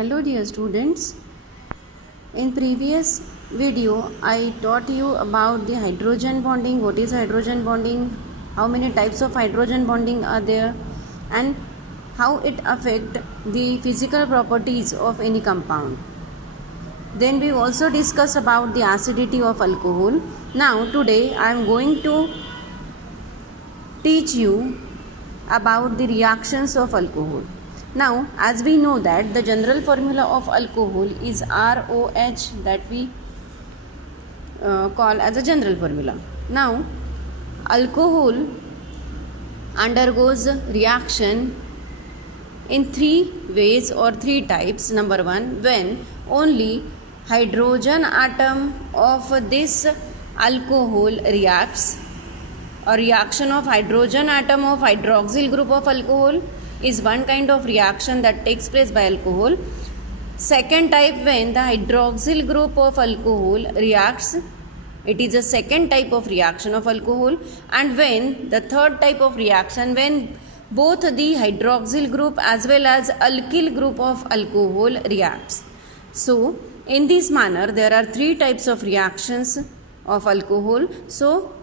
Hello dear students. In previous video I taught you about the hydrogen bonding. What is hydrogen bonding? How many types of hydrogen bonding are there and how it affect the physical properties of any compound. Then we also discussed about the acidity of alcohol. Now today I am going to teach you about the reactions of alcohol. Now, as we know that the general formula of alcohol is ROH, that we call as a general formula. Now, alcohol undergoes reaction in three ways or three types. Number one, when only hydrogen atom of this alcohol reacts, a reaction of hydrogen atom of hydroxyl group of alcohol is one kind of reaction that takes place by alcohol. Second type, when the hydroxyl group of alcohol reacts, it is a second type of reaction of alcohol. And when the third type of reaction, when both the hydroxyl group as well as alkyl group of alcohol reacts. So in this manner there are three types of reactions of alcohol. So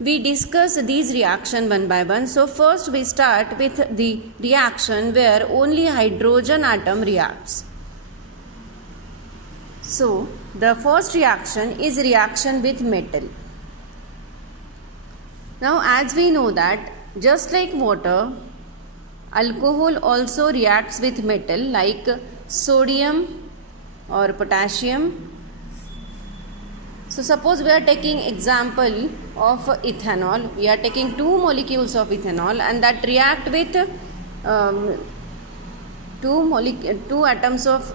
we discuss these reactions one by one. So first we start with the reaction where only hydrogen atom reacts. So the first reaction is reaction with metal. Now as we know that just like water, alcohol also reacts with metal like sodium or potassium. So suppose we are taking example of ethanol. We are taking two molecules of ethanol and that react with two atoms of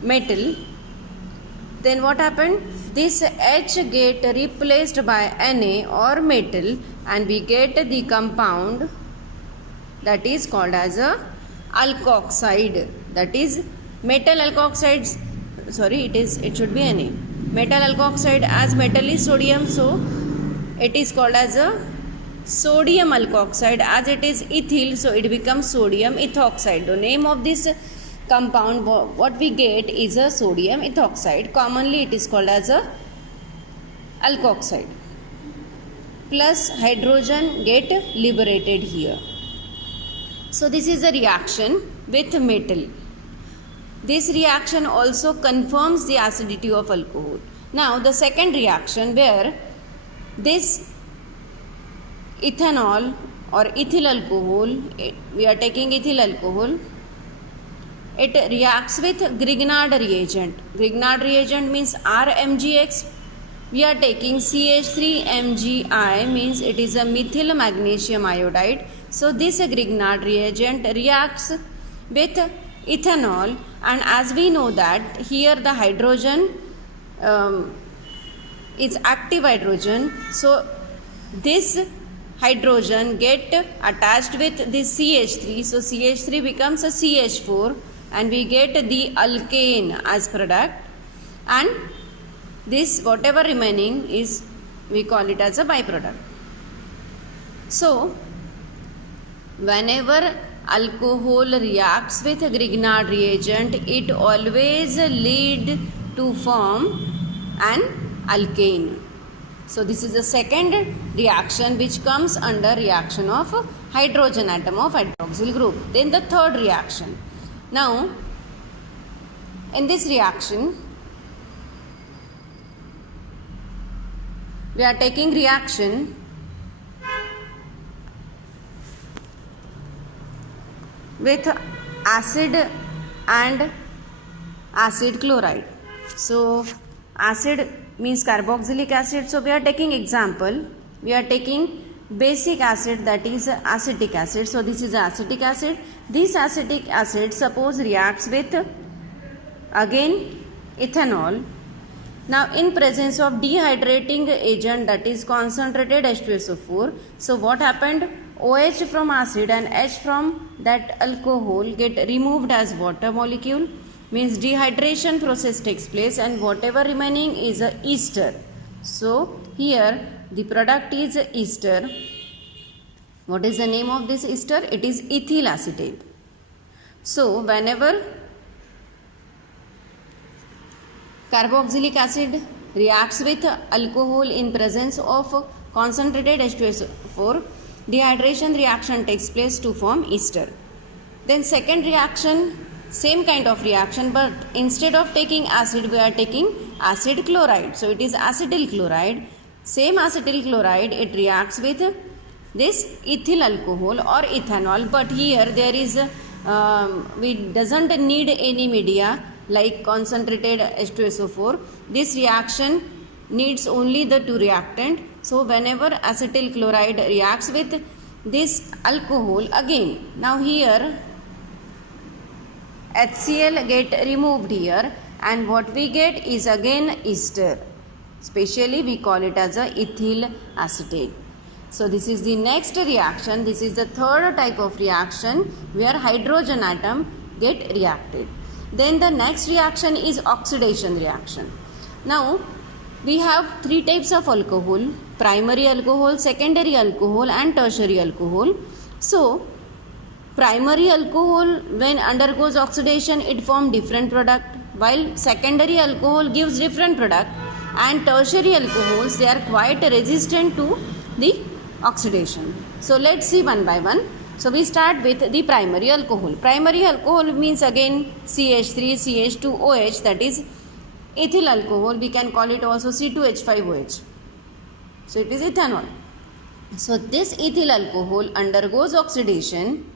metal. Then what happened? This H get replaced by Na or metal and we get the compound that is called as a alkoxide. That is metal alkoxides. Sorry, it should be Na. Metal alkoxide, as metal is sodium, so it is called as a sodium alkoxide. As it is ethyl, so it becomes sodium ethoxide. The name of this compound what we get is a sodium ethoxide. Commonly it is called as a alkoxide. Plus hydrogen get liberated here. So this is a reaction with metal. This reaction also confirms the acidity of alcohol. Now the second reaction where this ethanol or ethyl alcohol, we are taking ethyl alcohol, it reacts with Grignard reagent. Grignard reagent means RMgX. We are taking CH3MgI, means it is a methyl magnesium iodide. So this Grignard reagent reacts with ethanol, and as we know that here the hydrogen is active hydrogen, so this hydrogen get attached with this CH3, so CH3 becomes a CH4 and we get the alkane as product, and this whatever remaining is, we call it as a byproduct. So whenever alcohol reacts with Grignard reagent, it always lead to form an alkane. So this is the second reaction which comes under reaction of hydrogen atom of hydroxyl group. Then the third reaction. Now in this reaction we are taking reaction with acid and acid chloride. So acid means carboxylic acid. So we are taking example. We are taking basic acid, that is acetic acid. So this is acetic acid. This acetic acid suppose reacts with again ethanol. Now in presence of dehydrating agent, that is concentrated H2SO4. So what happened? OH from acid and H from that alcohol get removed as water molecule, means dehydration process takes place and whatever remaining is a ester. So here the product is ester. What is the name of this ester? It is ethyl acetate. So whenever carboxylic acid reacts with alcohol in presence of concentrated H2SO4, dehydration reaction takes place to form ester. Then second reaction, same kind of reaction, but instead of taking acid we are taking acid chloride. So it is acetyl chloride. Same acetyl chloride, it reacts with this ethyl alcohol or ethanol, but here there is we doesn't need any media like concentrated H2SO4. This reaction needs only the two reactant. So whenever acetyl chloride reacts with this alcohol, again now here HCl get removed here, and what we get is again ester. Specially we call it as a ethyl acetate. So this is the next reaction. This is the third type of reaction where hydrogen atom get reacted. Then the next reaction is oxidation reaction. Now we have three types of alcohol: primary alcohol, secondary alcohol and tertiary alcohol. So primary alcohol, when undergoes oxidation, it forms different product, while secondary alcohol gives different product, and tertiary alcohols, they are quite resistant to the oxidation. So let's see one by one. So we start with the primary alcohol. Primary alcohol means again CH3, CH2OH, that is ethyl alcohol. We can call it also C2H5OH. So it is ethanol. So this ethyl alcohol undergoes oxidation,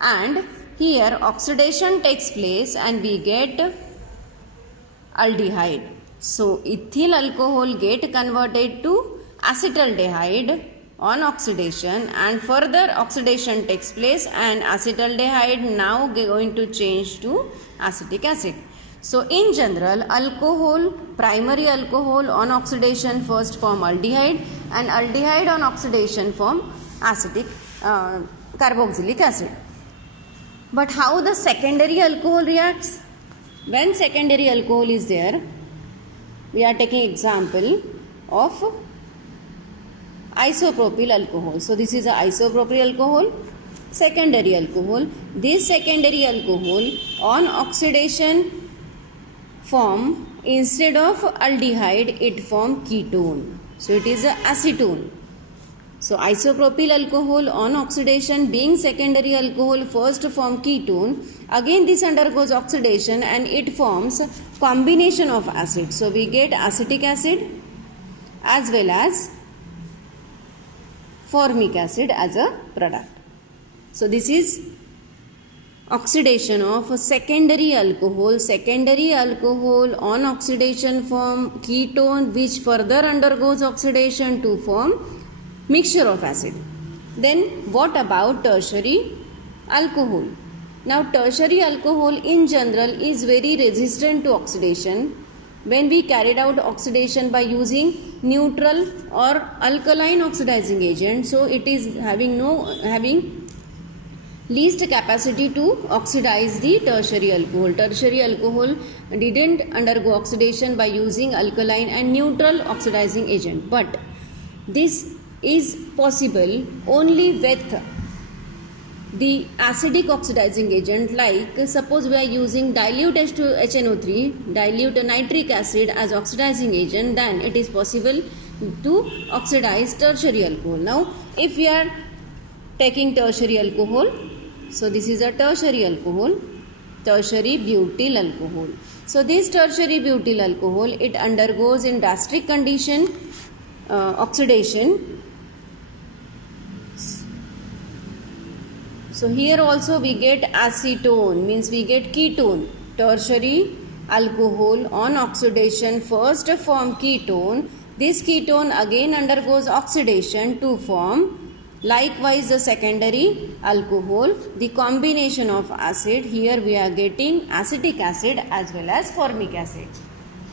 and here oxidation takes place and we get aldehyde. So ethyl alcohol get converted to acetaldehyde on oxidation, and further oxidation takes place and acetaldehyde now going to change to acetic acid. So in general, alcohol, primary alcohol on oxidation first form aldehyde, and aldehyde on oxidation form acetic carboxylic acid. But how the secondary alcohol reacts? When secondary alcohol is there, we are taking example of isopropyl alcohol. So this is a isopropyl alcohol, secondary alcohol. This secondary alcohol on oxidation form, instead of aldehyde, it form ketone. So it is a acetone. So isopropyl alcohol on oxidation, being secondary alcohol, first form ketone. Again this undergoes oxidation and it forms combination of acid. So we get acetic acid as well as formic acid as a product. So this is oxidation of secondary alcohol. Secondary alcohol on oxidation form ketone, which further undergoes oxidation to form mixture of acid. Then what about tertiary alcohol? Now tertiary alcohol in general is very resistant to oxidation. When we carried out oxidation by using neutral or alkaline oxidizing agent, so it is having least capacity to oxidize the tertiary alcohol. Tertiary alcohol didn't undergo oxidation by using alkaline and neutral oxidizing agent, but this is possible only with the acidic oxidizing agent, like suppose we are using dilute HNO3, dilute nitric acid as oxidizing agent, then it is possible to oxidize tertiary alcohol. Now if we are taking tertiary alcohol, so this is a tertiary alcohol, tertiary butyl alcohol. So this tertiary butyl alcohol, it undergoes in gastric condition oxidation. So here also we get acetone, means we get ketone. Tertiary alcohol on oxidation first form ketone. This ketone again undergoes oxidation to form likewise the secondary alcohol, the combination of acid. Here we are getting acetic acid as well as formic acid.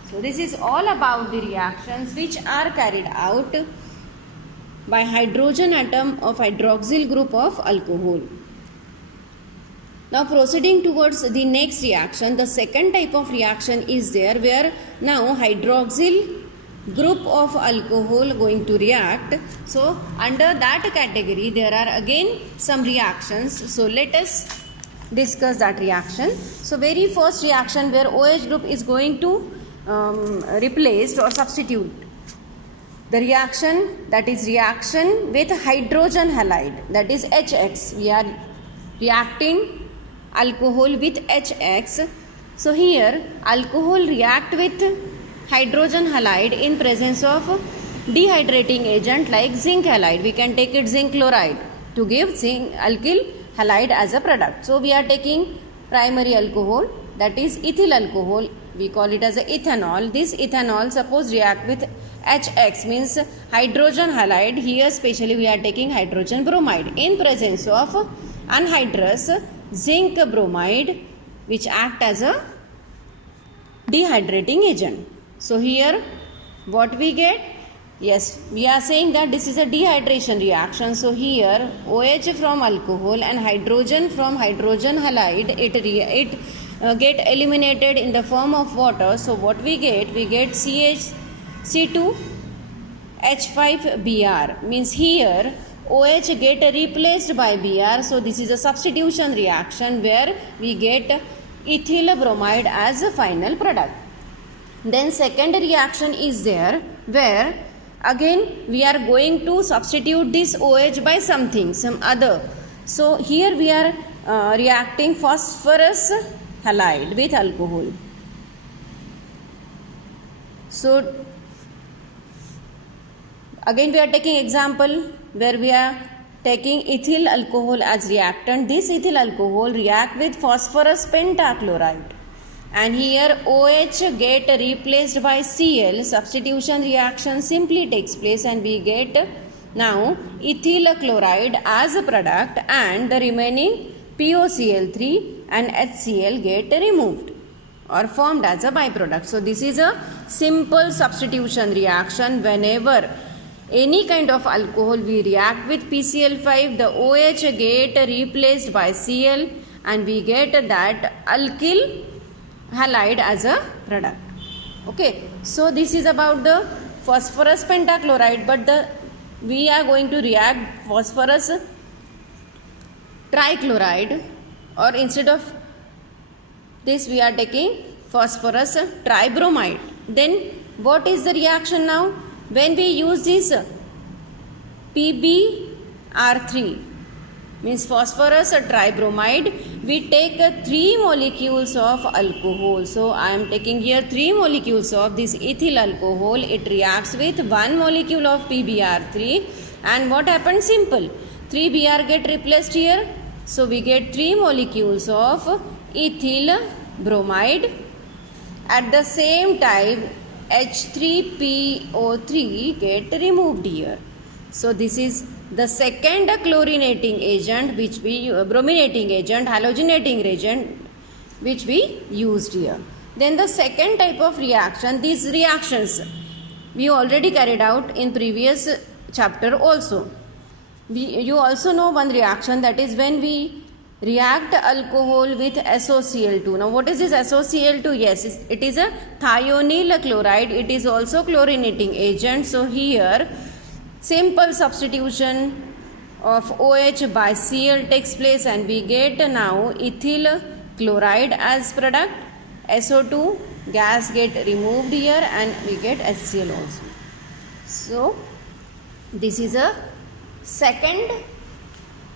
So this is all about the reactions which are carried out by hydrogen atom of hydroxyl group of alcohol. Now proceeding towards the next reaction, the second type of reaction is there where now hydroxyl group of alcohol going to react. So under that category there are again some reactions. So let us discuss that reaction. So very first reaction where OH group is going to replace or substitute the reaction, that is reaction with hydrogen halide, that is HX. We are reacting alcohol with HX. So here alcohol react with hydrogen halide in presence of dehydrating agent like zinc halide. We can take it zinc chloride to give zinc alkyl halide as a product. So we are taking primary alcohol, that is ethyl alcohol. We call it as a ethanol. This ethanol suppose react with HX, means hydrogen halide. Here specially we are taking hydrogen bromide in presence of anhydrous zinc bromide, which act as a dehydrating agent. So here what we get? Yes, we are saying that this is a dehydration reaction. So here OH from alcohol and hydrogen from hydrogen halide, it get eliminated in the form of water. So what we get? We get CH2H5Br, means here OH get replaced by Br. So this is a substitution reaction where we get ethyl bromide as a final product. Then second reaction is there where again we are going to substitute this OH by something, some other. So here we are reacting phosphorus halide with alcohol. So again we are taking example where we are taking ethyl alcohol as reactant. This ethyl alcohol react with phosphorus pentachloride, and here OH get replaced by Cl. Substitution reaction simply takes place and we get now ethyl chloride as a product, and the remaining POCl3 and HCl get removed or formed as a byproduct. So this is a simple substitution reaction. Whenever any kind of alcohol we react with PCl5, the OH get replaced by Cl and we get that alkyl halide as a product. Okay, so this is about the phosphorus pentachloride, but we are going to react phosphorus trichloride, or instead of this we are taking phosphorus tribromide. Then what is the reaction now? When we use this PbR3, means phosphorus tribromide, we take 3 molecules of alcohol. So I am taking here 3 molecules of this ethyl alcohol. It reacts with 1 molecule of PbR3, and what happens? Simple, 3 Br get replaced here. So we get 3 molecules of ethyl bromide. At the same time H3PO3 get removed here. So this is the second chlorinating agent which we brominating agent, halogenating agent which we used here. Then the second type of reaction, these reactions we already carried out in previous chapter also. You also know one reaction, that is when we react alcohol with SOCl2. Now what is this SOCl2? Yes, it is a thionyl chloride. It is also chlorinating agent. So here simple substitution of OH by Cl takes place and we get now ethyl chloride as product. SO2 gas get removed here and we get HCl also. So this is a second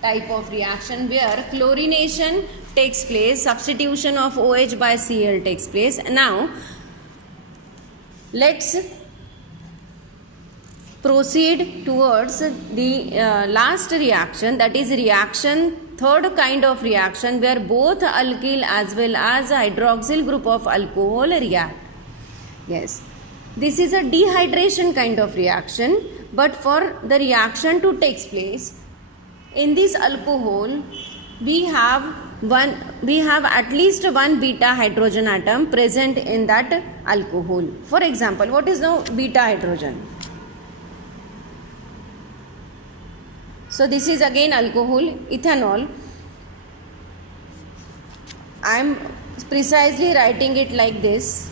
type of reaction where chlorination takes place, substitution of OH by Cl takes place. Now let's proceed towards the last reaction, that is reaction, third kind of reaction where both alkyl as well as hydroxyl group of alcohol react. Yes, this is a dehydration kind of reaction, but for the reaction to take place in this alcohol we have at least one beta hydrogen atom present in that alcohol. For example, what is now beta hydrogen? So this is again alcohol, ethanol. I am precisely writing it like this.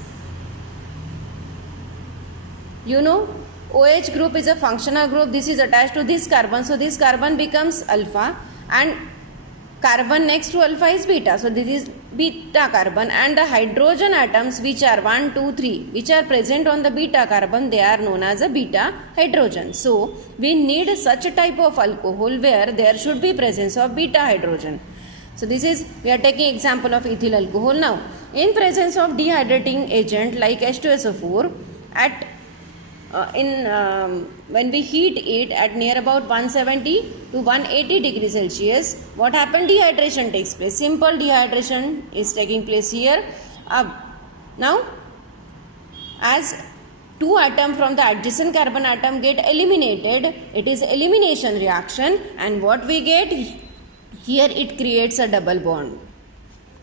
You know, OH group is a functional group. This is attached to this carbon. So this carbon becomes alpha and carbon next to alpha is beta, so this is beta carbon, and the hydrogen atoms which are 1, 2, 3 which are present on the beta carbon, they are known as a beta hydrogen. So we need such a type of alcohol where there should be presence of beta hydrogen. So this is, we are taking example of ethyl alcohol. Now in presence of dehydrating agent like H2SO4 at when we heat it at near about 170 to 180 degrees Celsius, what happened? Dehydration takes place. Simple dehydration is taking place here. Now as two atoms from the adjacent carbon atom get eliminated, it is elimination reaction, and what we get here, it creates a double bond,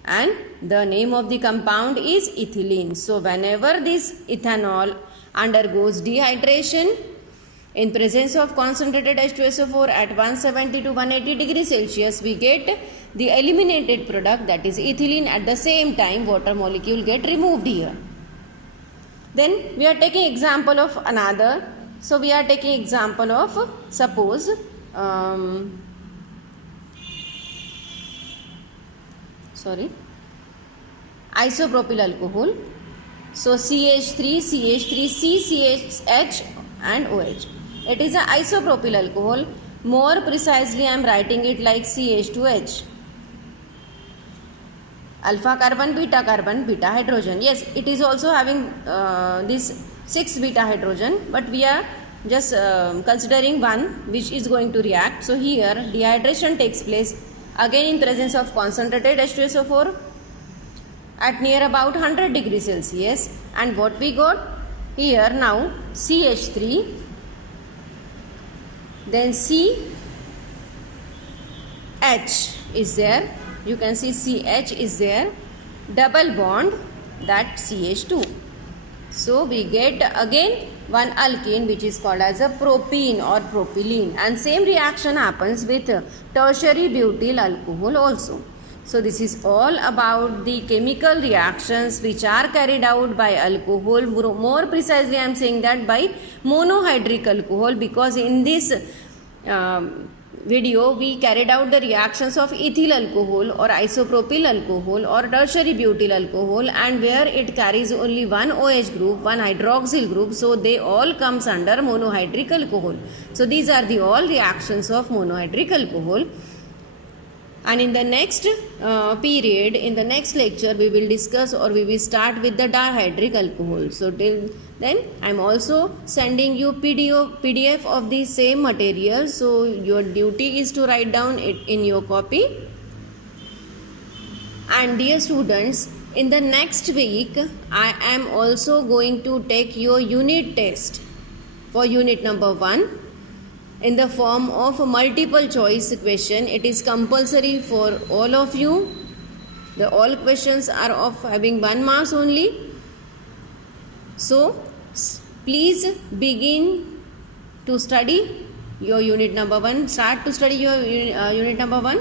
and the name of the compound is ethylene. So whenever this ethanol undergoes dehydration in presence of concentrated H2SO4 at 170 to 180 degrees Celsius, we get the eliminated product, that is ethylene. At the same time, water molecule get removed here. Then we are taking example of another. So we are taking example of, suppose isopropyl alcohol. So CH3, CH3, C, CH and OH. It is an isopropyl alcohol. More precisely, I am writing it like CH2H. Alpha carbon, beta hydrogen. Yes, it is also having this 6 beta hydrogen, but we are just considering one which is going to react. So here dehydration takes place again in presence of concentrated H2SO4 at near about 100 degrees Celsius, and what we got here now, CH3, then CH is there, you can see CH is there, double bond, that CH2. So we get again one alkene which is called as a propene or propylene, and same reaction happens with tertiary butyl alcohol also. So this is all about the chemical reactions which are carried out by alcohol. More precisely, I am saying that by monohydric alcohol, because in this video we carried out the reactions of ethyl alcohol or isopropyl alcohol or tertiary butyl alcohol, and where it carries only one OH group, one hydroxyl group, so they all comes under monohydric alcohol. So these are the all reactions of monohydric alcohol. And in the next period, in the next lecture, we will discuss or we will start with the dihydric alcohol. So till then, I am also sending you PDF of the same material. So your duty is to write down it in your copy. And dear students, in the next week, I am also going to take your unit test for unit number 1. In the form of a multiple choice question. It is compulsory for all of you. All questions are of having 1 marks only. So please begin to study your unit number 1. Start to study your unit number 1.